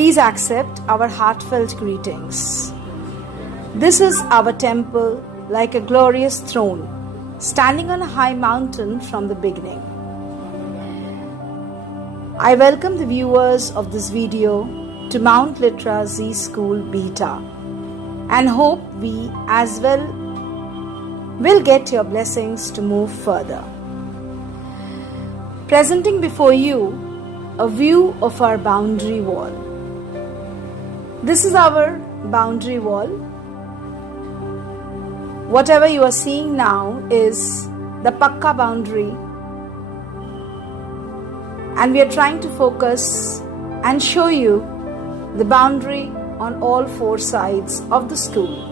Please accept our heartfelt greetings. This is our temple, like a glorious throne, standing on a high mountain from the beginning. I welcome the viewers of this video to MLZS School Bihta and hope we as well will get your blessings to move further. Presenting before you a view of our boundary wall. This is our boundary wall. Whatever you are seeing now is the Pakka boundary, and we are trying to focus and show you the boundary on all four sides of the school.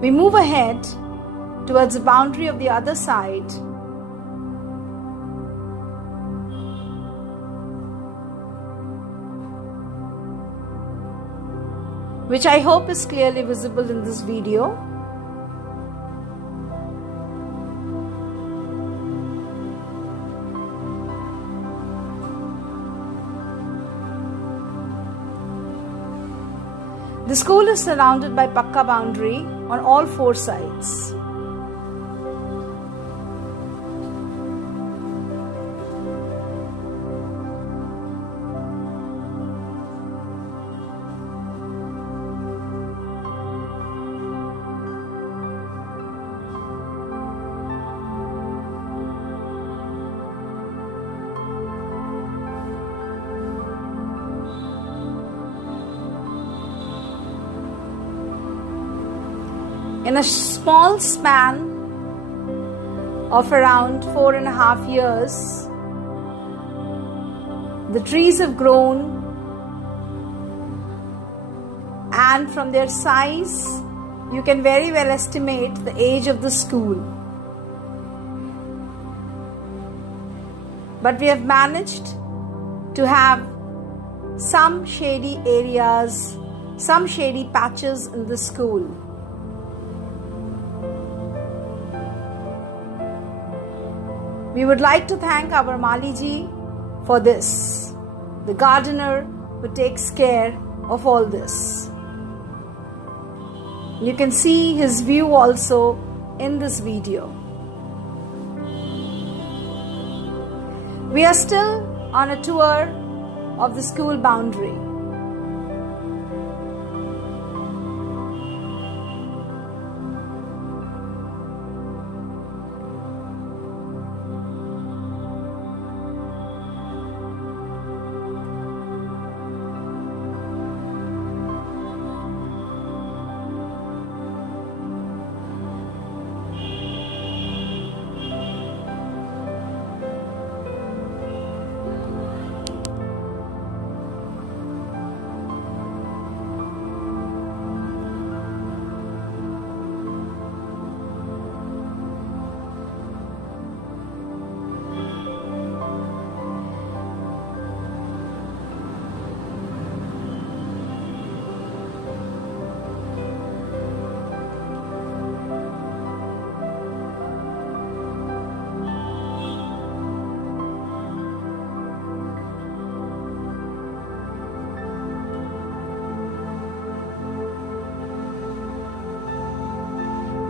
We move ahead towards the boundary of the other side, which I hope is clearly visible in this video. The school is surrounded by Pakka boundary on all four sides. In a small span of around 4.5 years, the trees have grown, and from their size, you can very well estimate the age of the school. But we have managed to have some shady areas, some shady patches in the school. We would like to thank our Maliji for this, the gardener who takes care of all this. You can see his view also in this video. We are still on a tour of the school boundary.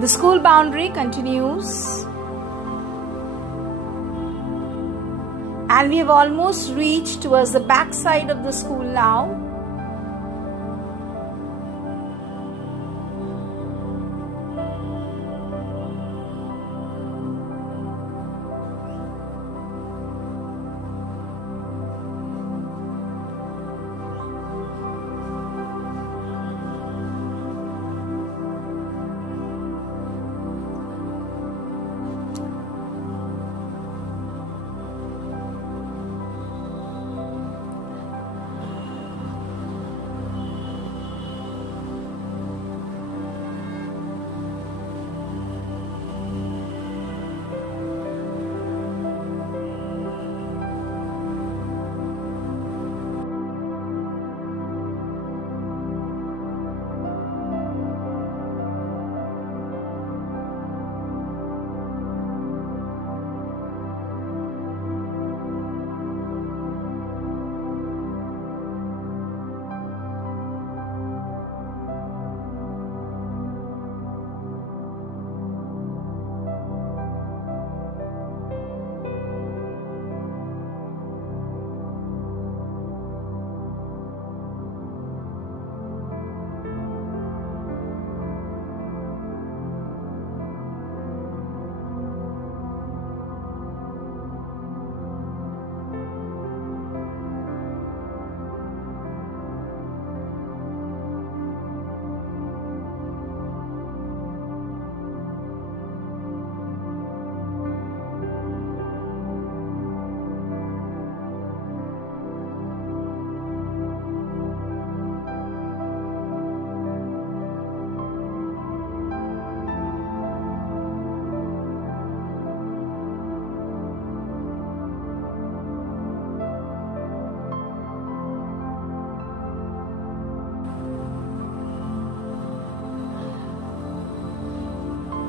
The school boundary continues, and we have almost reached towards the back side of the school now.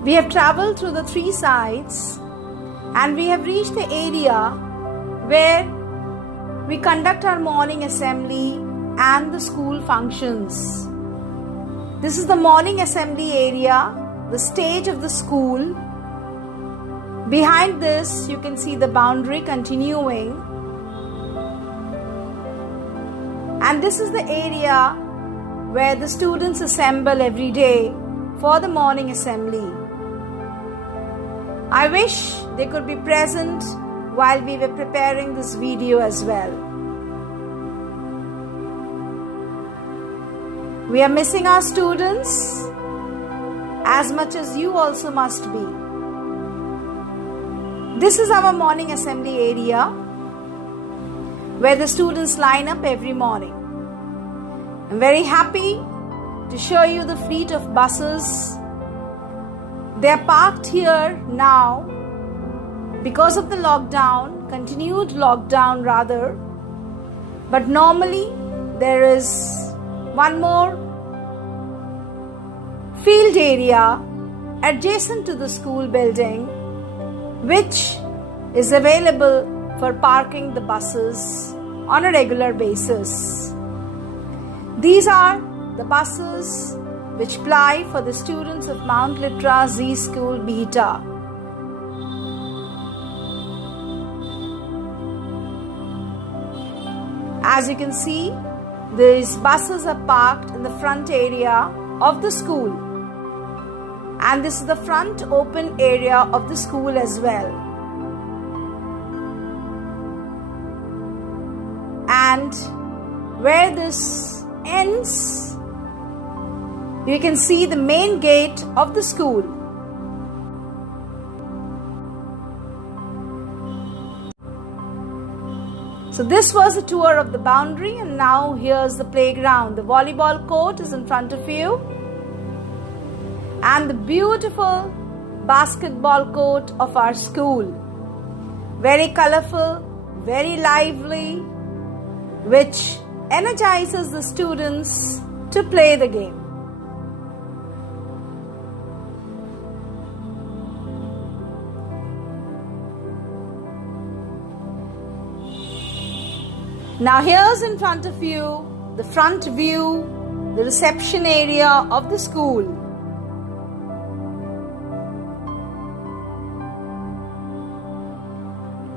We have traveled through the 3 sites and we have reached the area where we conduct our morning assembly and the school functions. This is the morning assembly area, the stage of the school. Behind this, you can see the boundary continuing. And this is the area where the students assemble every day for the morning assembly. I wish they could be present while we were preparing this video as well. We are missing our students as much as you also must be. This is our morning assembly area where the students line up every morning. I'm very happy to show you the fleet of buses. They are parked here now because of the lockdown, continued lockdown rather. But normally there is one more field area adjacent to the school building which is available for parking the buses on a regular basis. These are the buses which ply for the students of Mount Litra Z School Bihta. As you can see, these buses are parked in the front area of the school, and this is the front open area of the school as well. And where this ends, you can see the main gate of the school. So this was a tour of the boundary, and now here's the playground. The volleyball court is in front of you, and the beautiful basketball court of our school. Very colorful, very lively, which energizes the students to play the game. Now here's in front of you the front view, the reception area of the school.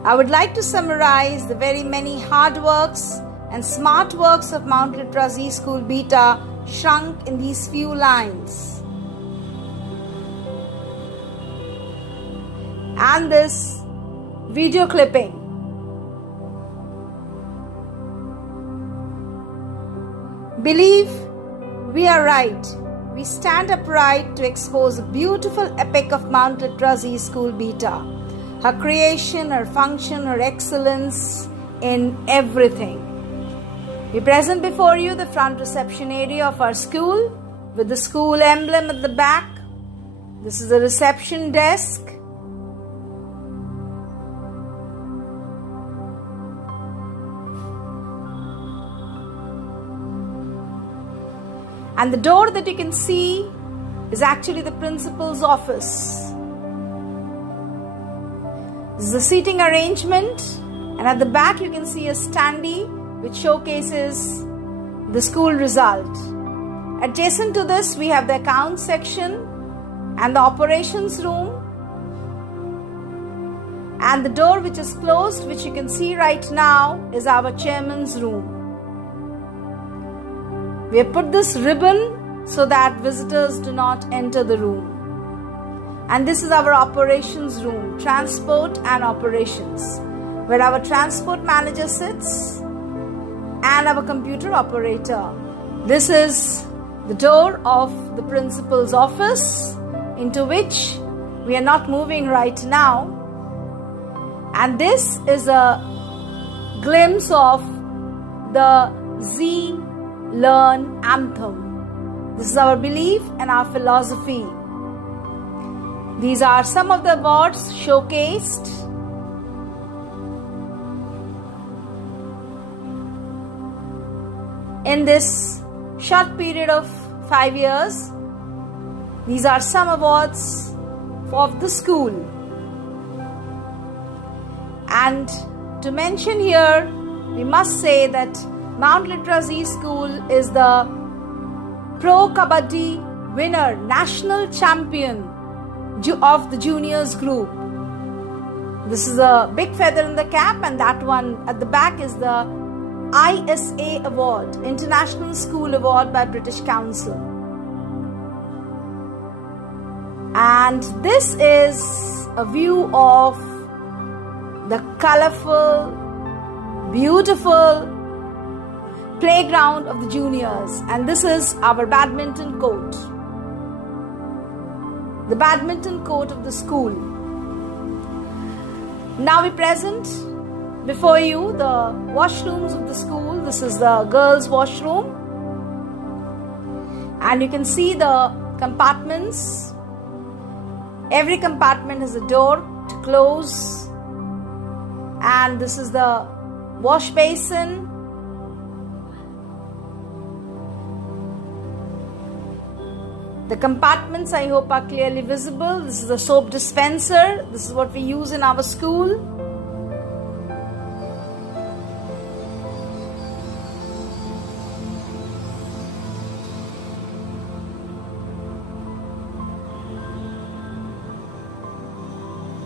I would like to summarize the very many hard works and smart works of Mount Litra Z School Bihta shrunk in these few lines. And this video clipping. Believe we are right. We stand upright to expose a beautiful epic of Mount Litra Z School Bihta. Her creation, her function, her excellence in everything. We present before you the front reception area of our school with the school emblem at the back. This is the reception desk. And the door that you can see is actually the principal's office. This is the seating arrangement, and at the back you can see a standee which showcases the school result. Adjacent to this we have the accounts section and the operations room, and the door which is closed, which you can see right now, is our chairman's room. We have put this ribbon so that visitors do not enter the room. And this is our operations room, transport and operations, where our transport manager sits and our computer operator. This is the door of the principal's office, into which we are not moving right now. And this is a glimpse of the Z Learn anthem. This is our belief and our philosophy. These are some of the awards showcased. In this short period of 5 years. These are some awards of the school. And to mention here, we must say that Mount Litra Z School is the Pro Kabaddi winner, national champion of the juniors group. This is a big feather in the cap, and that one at the back is the ISA Award, International School Award by British Council. And this is a view of the colorful, beautiful playground of the juniors, and this is our badminton court, the badminton court of the school. Now we present before you the washrooms of the school. This is the girls' washroom, and you can see the compartments. Every compartment has a door to close, and this is the wash basin. The compartments, I hope, are clearly visible. This is the soap dispenser. This is what we use in our school.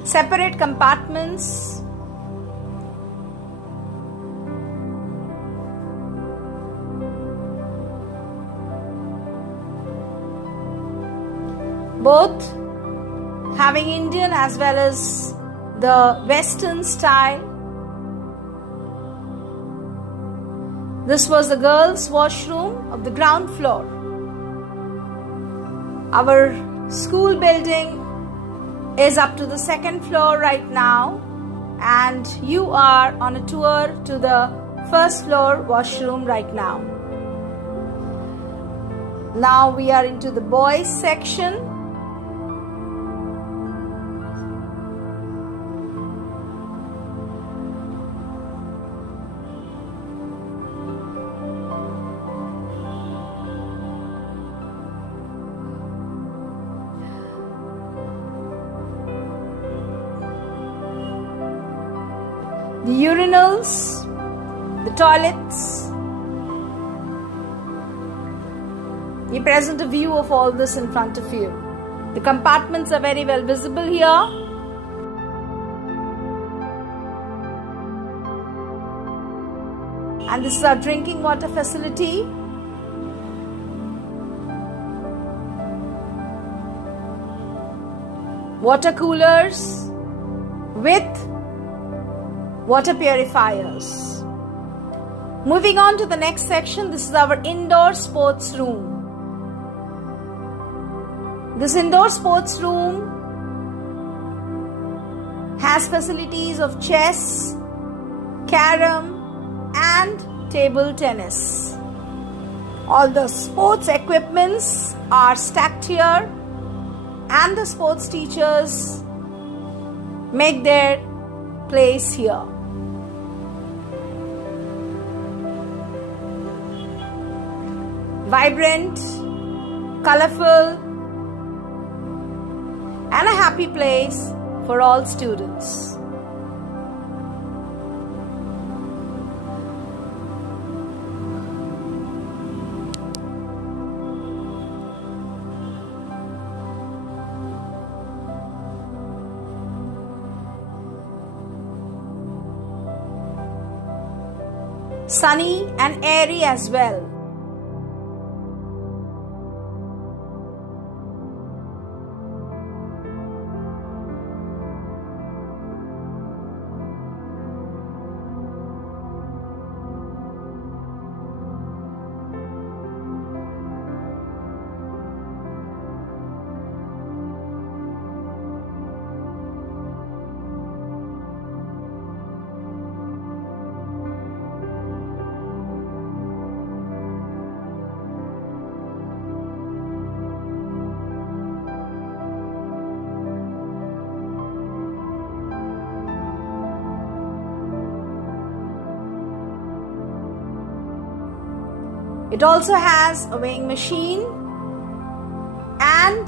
Separate compartments. Both having Indian as well as the Western style. This was the girls' washroom of the ground floor. Our school building is up to the second floor right now, and you are on a tour to the first floor washroom right now. Now we are into the boys section. The urinals, the toilets. We present a view of all this in front of you. The compartments are very well visible here. And this is our drinking water facility. Water coolers with water purifiers. Moving on to the next section, this is our indoor sports room. This indoor sports room has facilities of chess, carom, and table tennis. All the sports equipments are stacked here, and the sports teachers make their place here. Vibrant, colorful, and a happy place for all students. Sunny and airy as well. It also has a weighing machine and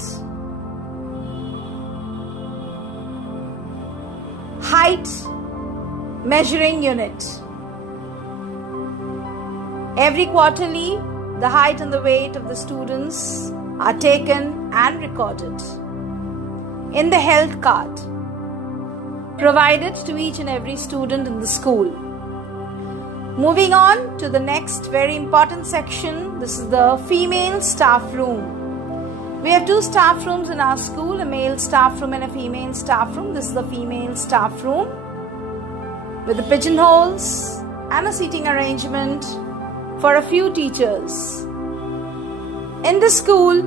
height measuring unit. Every quarterly, the height and the weight of the students are taken and recorded in the health card provided to each and every student in the school. Moving on to the next very important section, this is the female staff room. We have two staff rooms in our school, a male staff room and a female staff room. This is the female staff room with the pigeonholes and a seating arrangement for a few teachers. In the school,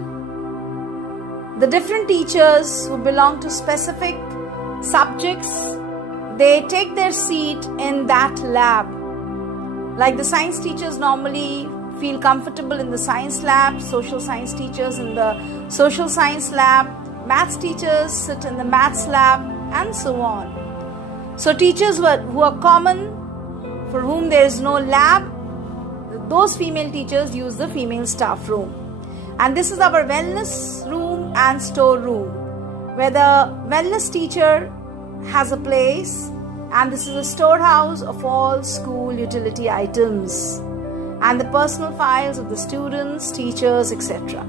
the different teachers who belong to specific subjects, they take their seat in that lab. Like the science teachers normally feel comfortable in the science lab, social science teachers in the social science lab, maths teachers sit in the maths lab, and so on. So teachers who are common, for whom there is no lab, those female teachers use the female staff room. And this is our wellness room and store room, where the wellness teacher has a place, and this is a storehouse of all school utility items and the personal files of the students, teachers, etc.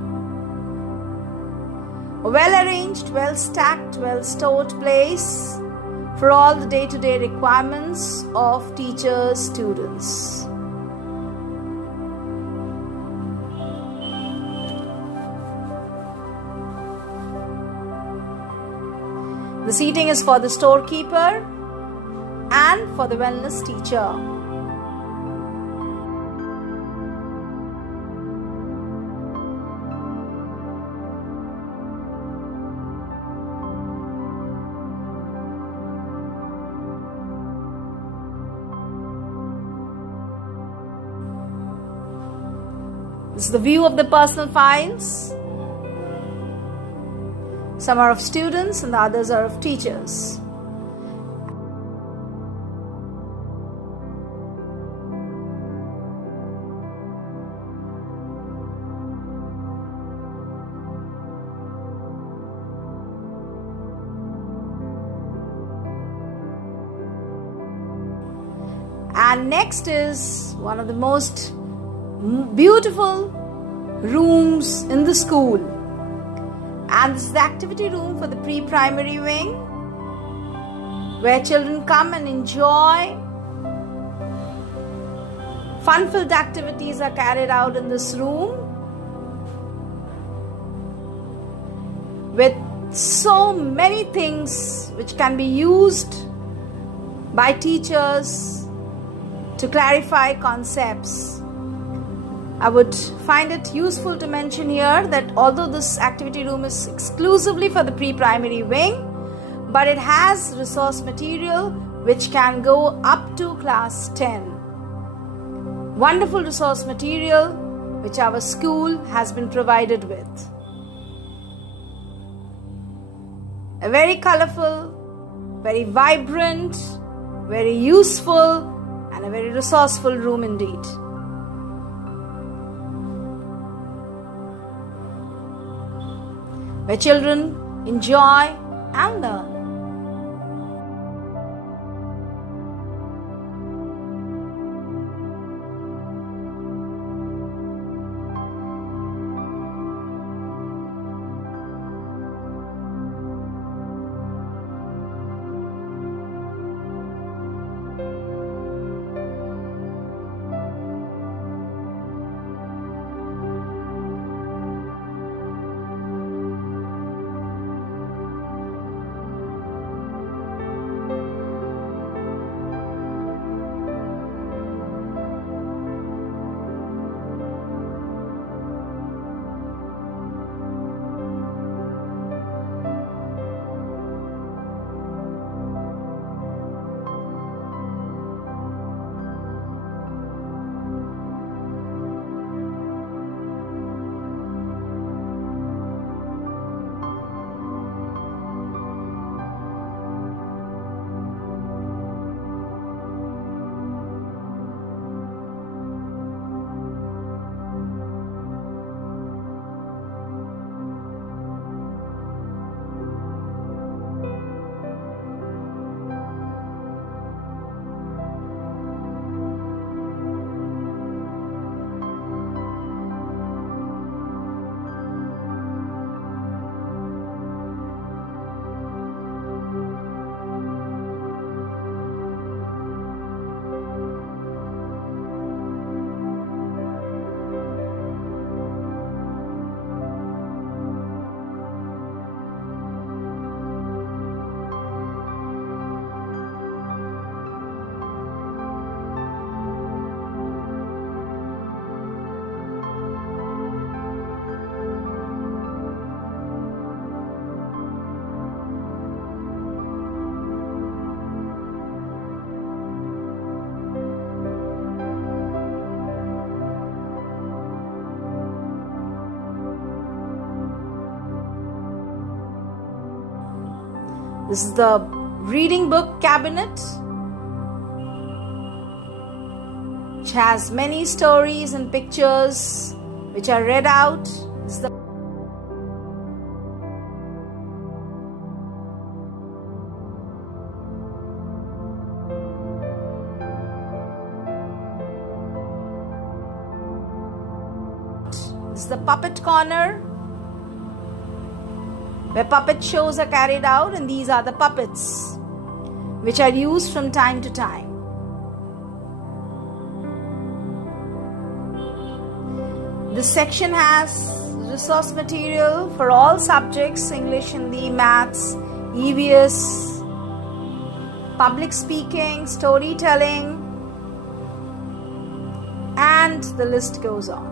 A well-arranged, well-stacked, well-stored place for all the day-to-day requirements of teachers, students. The seating is for the storekeeper and for the wellness teacher. This is the view of the personal files. Some are of students and the others are of teachers. And next is one of the most beautiful rooms in the school. And this is the activity room for the pre-primary wing, where children come and enjoy. Fun-filled activities are carried out in this room with so many things which can be used by teachers to clarify concepts. I would find it useful to mention here that although this activity room is exclusively for the pre-primary wing, but it has resource material which can go up to class 10. Wonderful resource material which our school has been provided with. A very colorful, very vibrant, very useful, and a very resourceful room indeed. Where children enjoy and learn. This is the reading book cabinet, which has many stories and pictures which are read out. This is the puppet corner, where puppet shows are carried out, and these are the puppets which are used from time to time. This section has resource material for all subjects: English, Hindi, Maths, EVS, public speaking, storytelling, and the list goes on.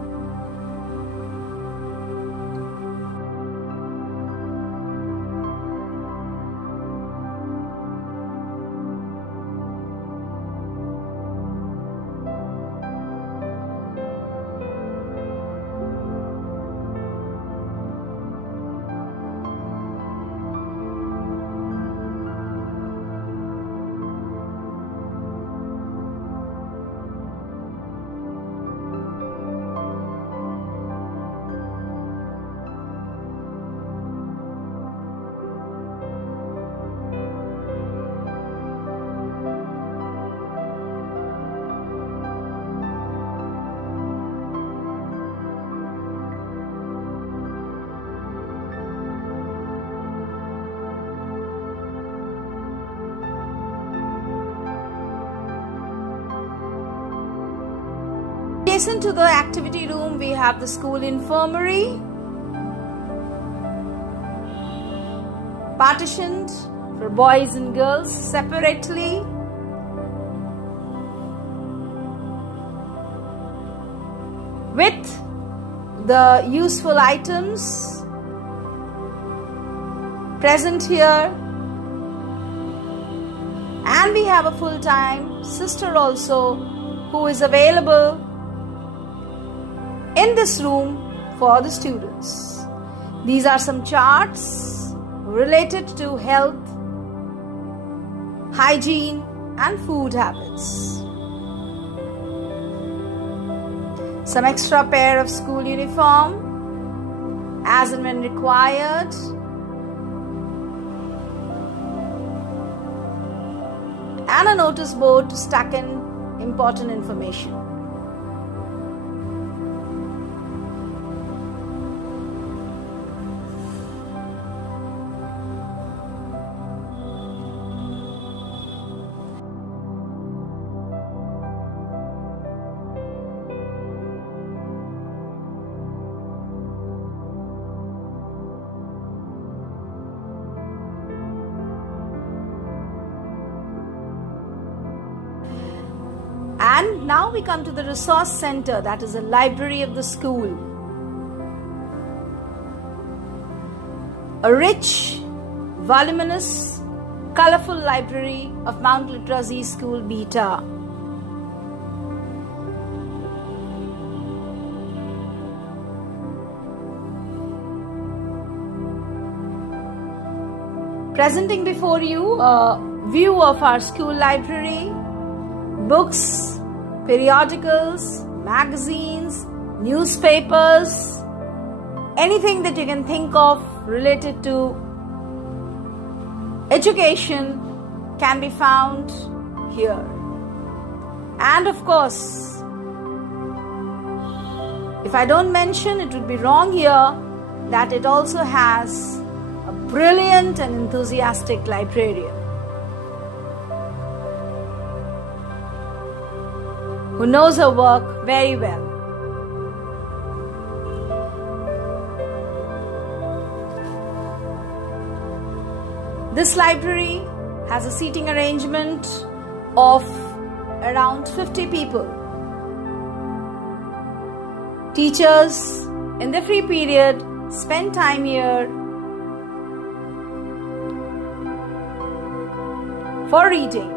Adjacent to the activity room, we have the school infirmary, partitioned for boys and girls separately. With the useful items present here, and we have a full-time sister also who is available in this room for the students. These are some charts related to health, hygiene, and food habits. Some extra pair of school uniform as and when required. And a notice board to stack in important information. And now we come to the resource center, that is the library of the school. A rich, voluminous, colorful library of Mount Literacy School Bihta. Presenting before you a view of our school library. Books, periodicals, magazines, newspapers, anything that you can think of related to education can be found here. And of course, if I don't mention, it would be wrong here that it also has a brilliant and enthusiastic librarian who knows her work very well. This library has a seating arrangement of around 50 people. Teachers in the free period spend time here for reading.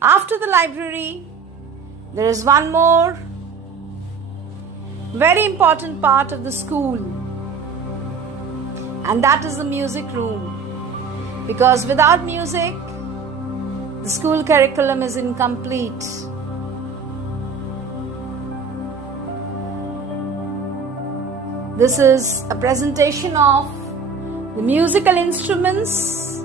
After the library, there is one more very important part of the school, and that is the music room. Because without music, the school curriculum is incomplete. This is a presentation of the musical instruments,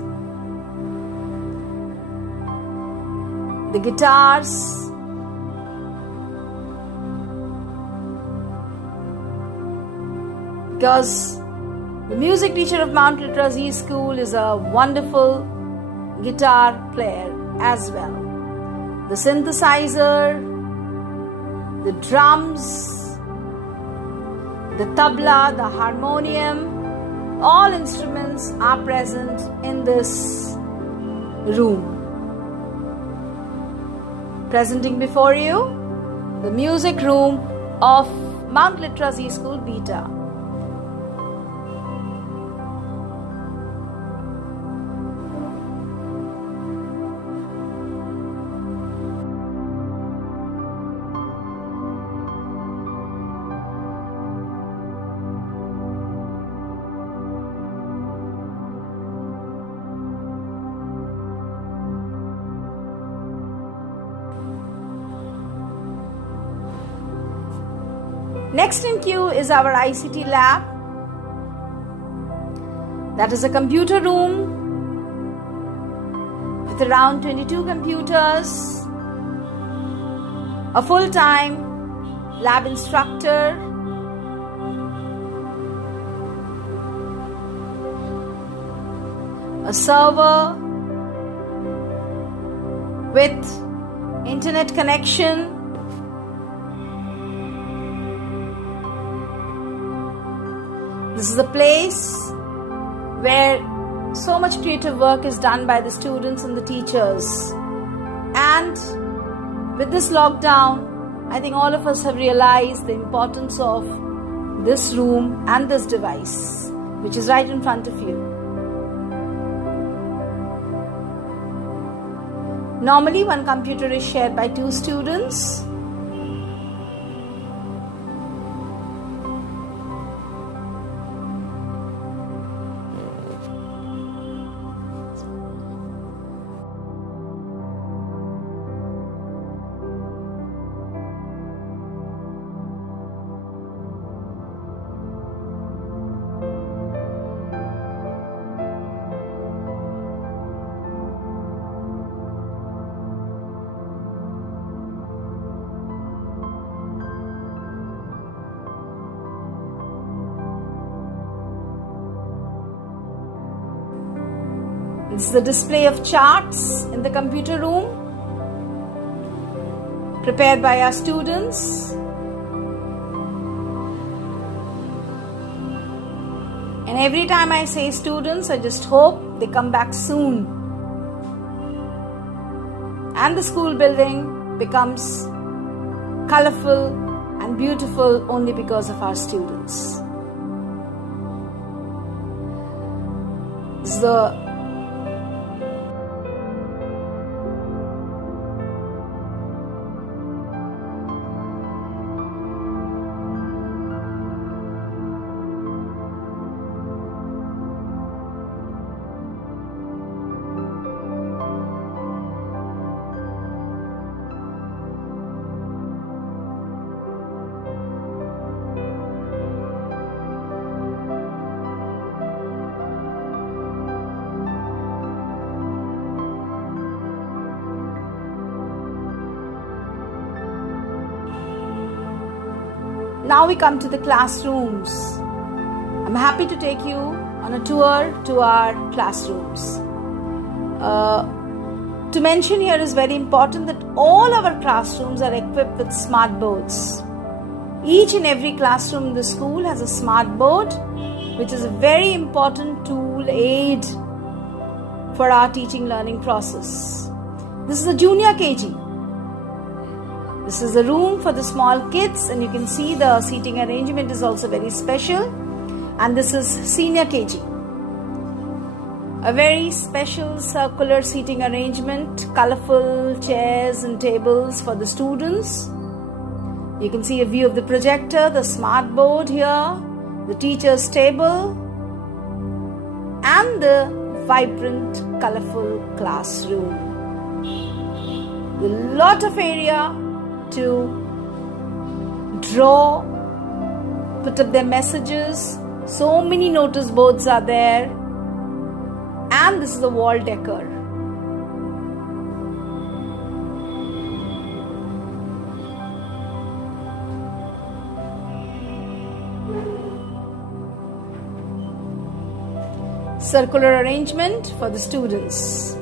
the guitars, because the music teacher of Mount Literacy School is a wonderful guitar player as well. The synthesizer, the drums, the tabla, the harmonium, all instruments are present in this room. Presenting before you, the music room of Mount Literacy School Bihta. Next in queue is our ICT lab. That is a computer room with around 22 computers, a full-time lab instructor, a server with internet connection, this is a place where so much creative work is done by the students and the teachers. And with this lockdown, I think all of us have realized the importance of this room and this device, which is right in front of you. Normally, one computer is shared by 2 students. This is the display of charts in the computer room prepared by our students. And every time I say students, I just hope they come back soon and the school building becomes colorful and beautiful only because of our students. This is the Now we come to the classrooms. I'm happy to take you on a tour to our classrooms. To mention here is very important that all our classrooms are equipped with smart boards. Each and every classroom in the school has a smart board, which is a very important tool aid for our teaching learning process. This is a junior KG. This is a room for the small kids, and you can see the seating arrangement is also very special. And this is senior KG. A very special circular seating arrangement, colorful chairs and tables for the students. You can see a view of the projector, the smart board here, the teacher's table, and the vibrant, colorful classroom. A lot of area to draw, put up their messages. So many notice boards are there, and this is the wall decor. Circular arrangement for the students.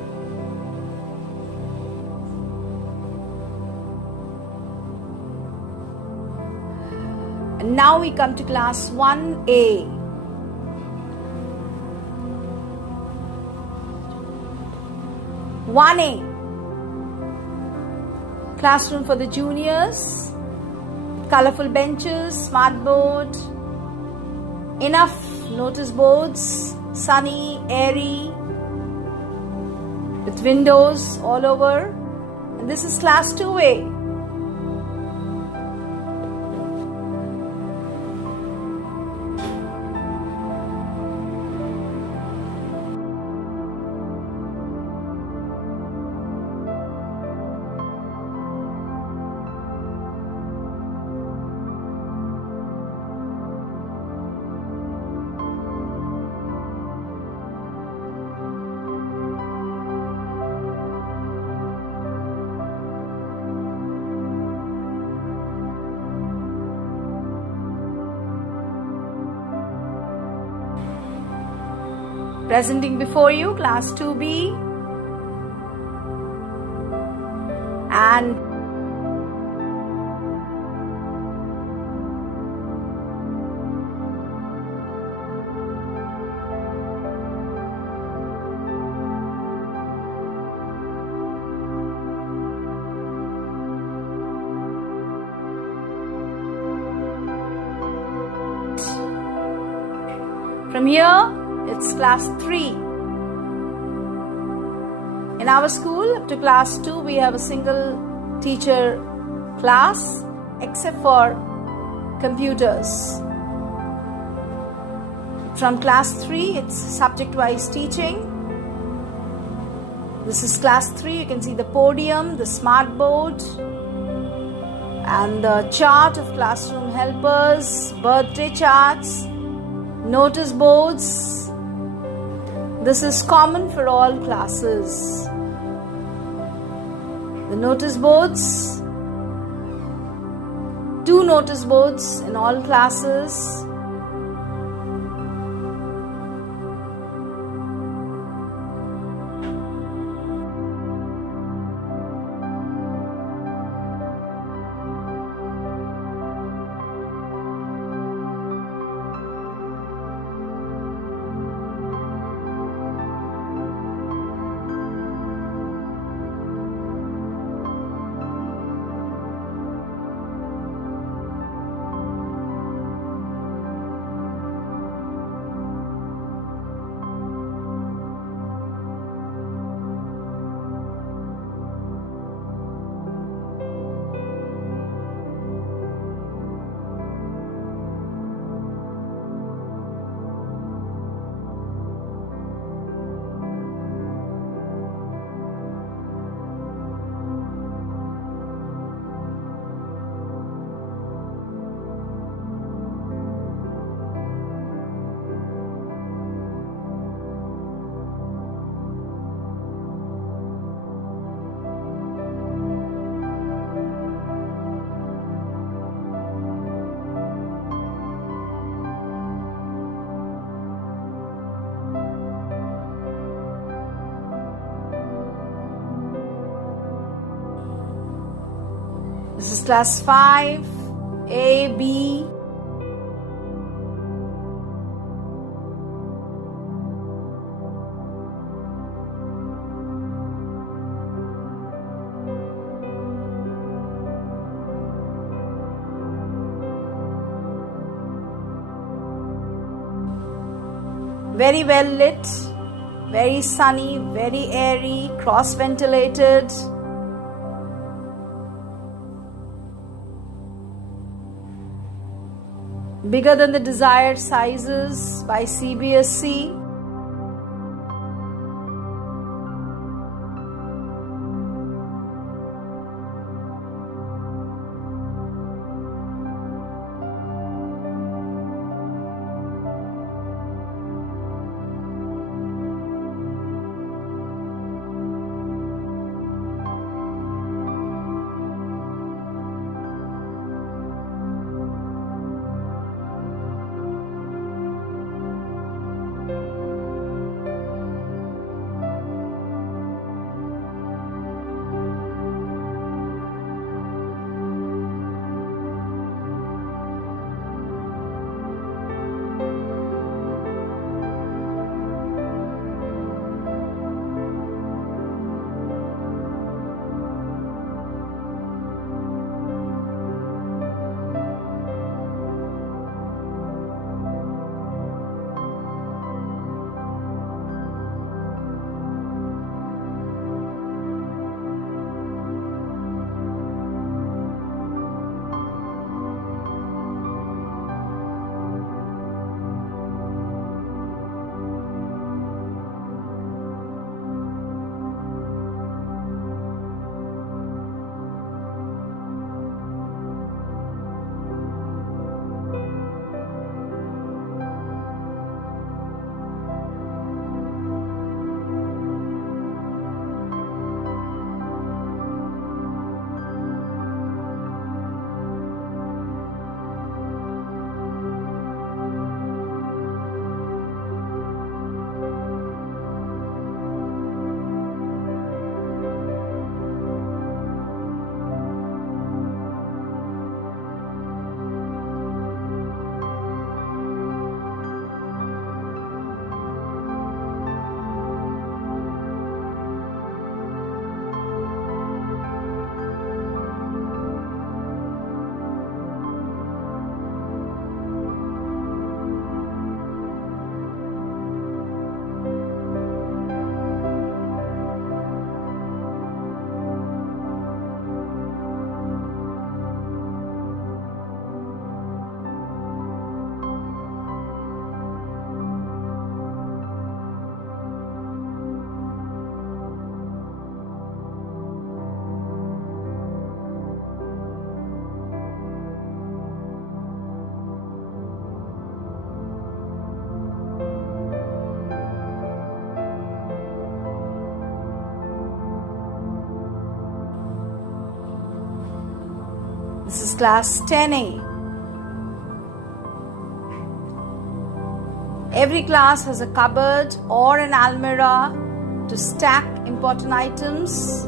And now we come to class 1A. Classroom for the juniors. Colorful benches, smart board, enough notice boards, sunny, airy, with windows all over. And this is class 2A. Presenting before you class 2B, and from here it's class 3. In our school, up to class 2, we have a single teacher class, except for computers. From class 3, it's subject-wise teaching. This is class 3. You can see the podium, the smart board, and the chart of classroom helpers, birthday charts, notice boards. This is common for all classes. The notice boards, 2 notice boards in all classes. This is class 5, A, B. Very well lit, very sunny, very airy, cross-ventilated. Bigger than the desired sizes by CBSE. This is class 10A. Every class has a cupboard or an almirah to stack important items.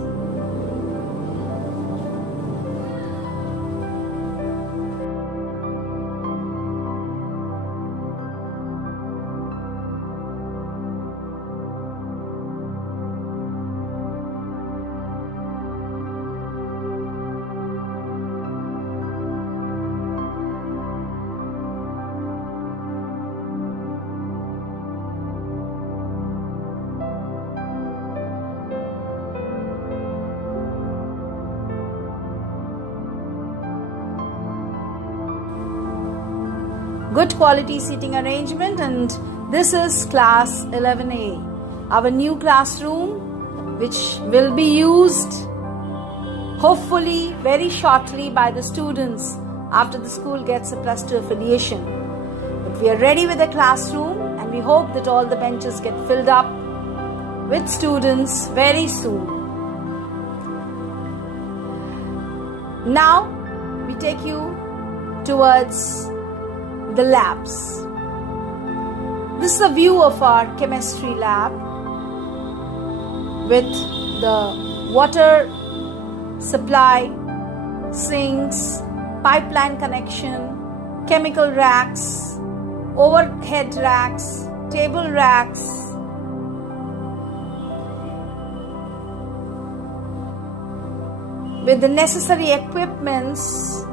Good quality seating arrangement, and this is class 11A, our new classroom which will be used hopefully very shortly by the students after the school gets a +2 affiliation. But we are ready with the classroom and we hope that all the benches get filled up with students very soon. Now we take you towards the labs. This is a view of our chemistry lab with the water supply, sinks, pipeline connection, chemical racks, overhead racks, table racks, with the necessary equipments.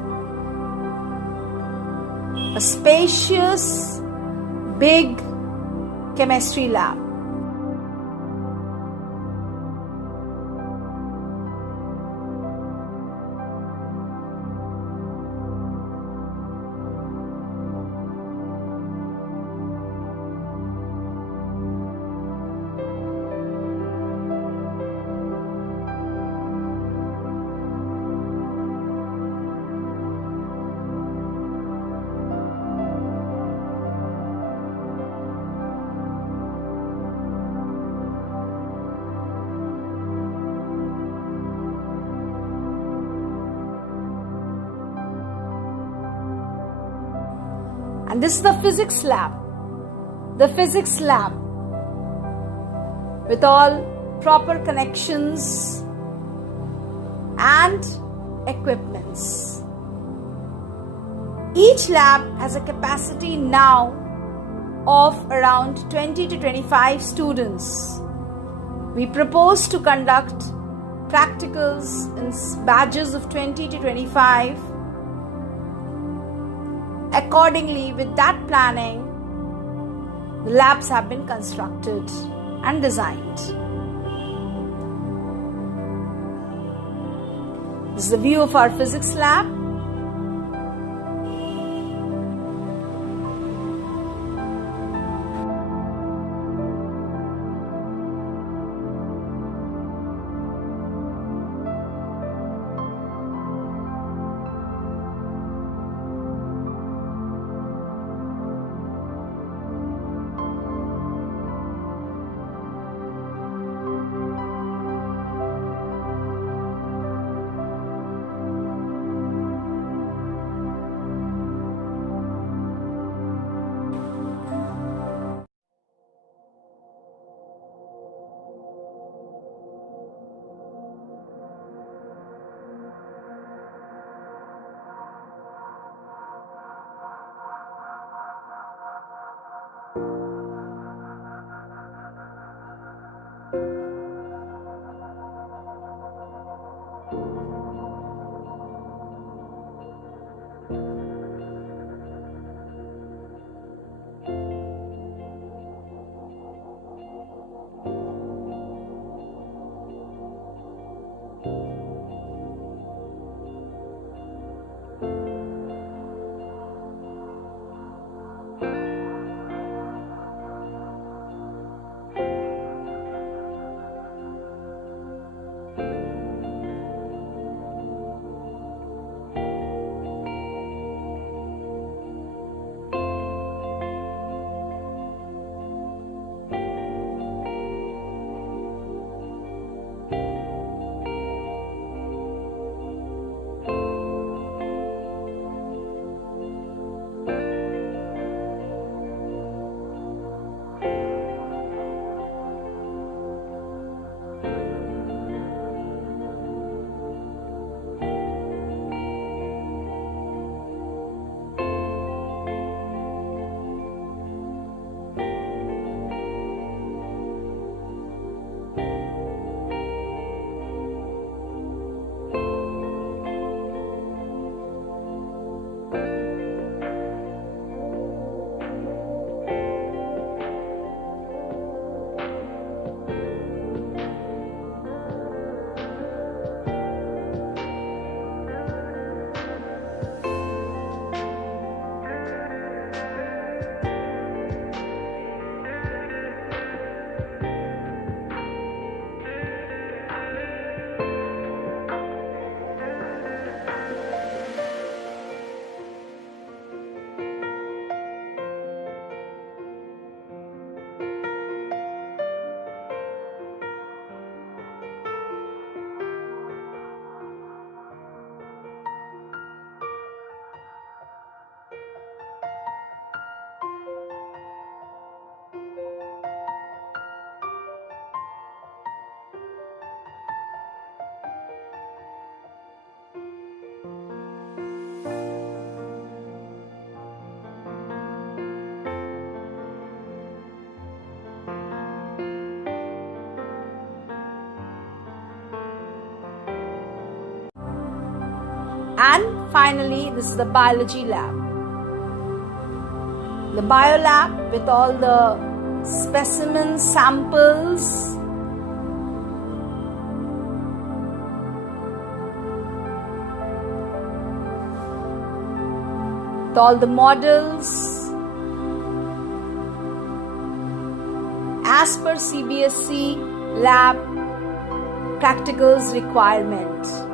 A spacious, big chemistry lab. And this is the physics lab. The physics lab with all proper connections and equipments. Each lab has a capacity now of around 20 to 25 students. We propose to conduct practicals in batches of 20 to 25. Accordingly, with that planning, the labs have been constructed and designed. This is the view of our physics lab. And finally, this is the biology lab. The bio lab with all the specimens, samples, with all the models as per CBSE lab practicals requirement.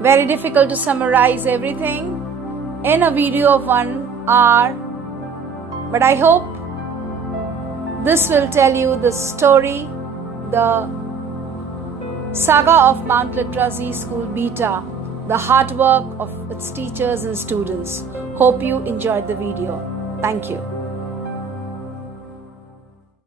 Very difficult to summarize everything in a video of 1 hour, but I hope this will tell you the story, the saga of Mount Litra Z School Bihta the hard work of its teachers and students. Hope you enjoyed the video. Thank you.